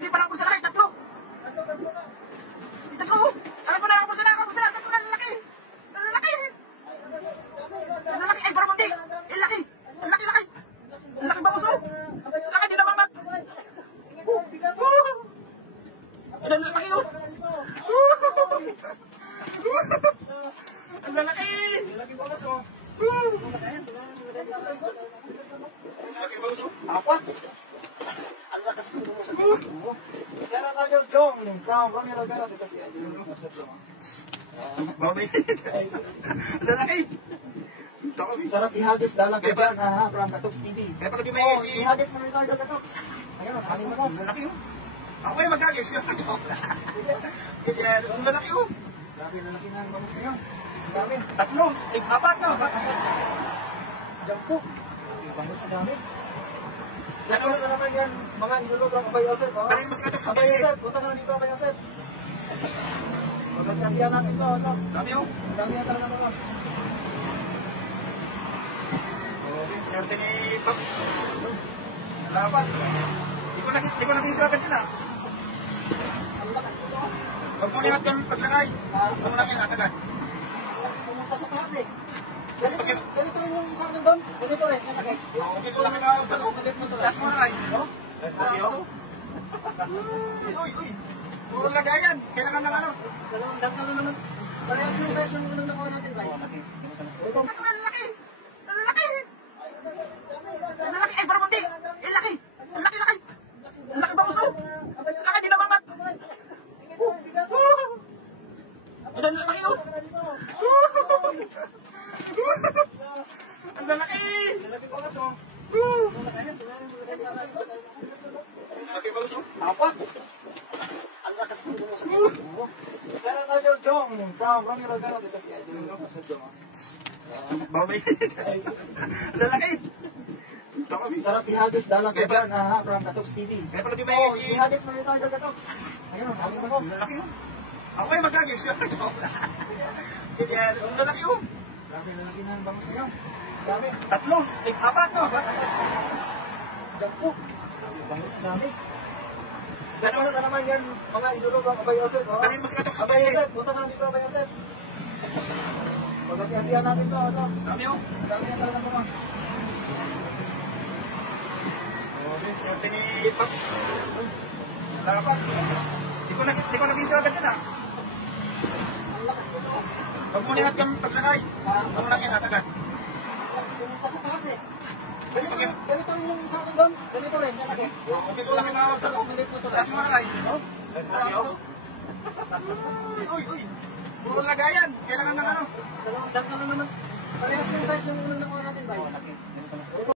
Hindi pa lang ako sa laki, tatlo. Tatlo. Alam ko na ako sila, tatlo na lalaki. Lalaki. Lalaki, ay parang hindi. Laki. Laki. Laki ba uso? Laki, di na mamat. Ang lalaki yun. Ang lalaki. Laki ba uso? Laki ba uso? Apat. Ang lakas ko mo sa mo. Sarah Tagal Jong, from Romero Garas kasi ayun yung sa mo. Babay. Ang lalaki. Sarap ihagis dalang ka dyan, from Katoks TV. Kaya pag di may Oh, si... ihagis mo Ricardo Katoks. Ayun, sabi mo boss. Ang lalaki yun. Ako yung mag-agis. Kasi ang lalaki yun. Grabe, lalaki na ang bangus ngayon. Grabe. Tatlo. Apat na. Diyan po. Bangus na dami. Ano na naman yan, mga inulog ng Abay Yosef, ha? Parin mo sa katos. Abay Yosef, punta ka na dito, Abay Yosef. Magkakatiyan natin ito, ano? Dami yun. Ang dami yan talaga mga. Swerte ni Pax. Laban. Di ko nakita agad yun ah. Ang lakas nito. Huwag mo lihat yung paglangay. Huwag mo lang yung agad. Pumunta sa taas eh. Ganito rin yung sa akin doon. Ganito rin, yung laki. Okay, laki na sa loob. Galit mo to. Last mo na ay. No? Uy. Puro lagayan. Kailangan ng ano. Dalawang dangkal na naman. Parehas yung size yung unang nakuha natin, bay. Ito ang laki. Ang laki. Ang laki. Ay, parang hindi. Ang laki. Ang laki. Ang laki ba uso? Laki, di na mamat. Ang laki yun. Ang lalaki. Lalaki ko kaso. Laki ba uso? Apat. Ang lakas ko mo sa mo. Sarah Tagal Jong, from Romero Garas kasi ayun yung sa Jong. Babay. Ang lalaki. Sarap ihagis dalang ka dyan, from Katoks TV. Kaya pala di may Oh, si... ihagis mo Ricardo Katoks. Ayun, sabi mo boss. Ang lalaki yun. Ako yung mag-agis. Kasi ang lalaki yun. Grabe, lalaki na ang bangus ngayon. Grabe. Tatlo. Apat no. Diyan po. Bangus na dami. Ano na naman yan, mga inulog ng Abay Yosef, ha? Parin mo sa katos. Abay Yosef, punta ka na dito, Abay Yosef. Pagkatihan natin to, ano? Dami yun. Dami na talaga mga. Swerte ni Pax. Laban. Di ko nakita agad yun ah. Ang lakas ko to. Huwag mo lihat yung paglangay. Huwag mo lang yung agad. Pumunta sa taas eh. Kasi pag Ganito rin yung sa akin doon. Ganito rin, yan laki. okay ko laki na sa loob. Galit mo to. Last mo na ay. No? Uy. Puro lagayan. Kailangan ng ano. Dalawang dangkal na naman. Parehas yung size yung unang nakuha natin, bay.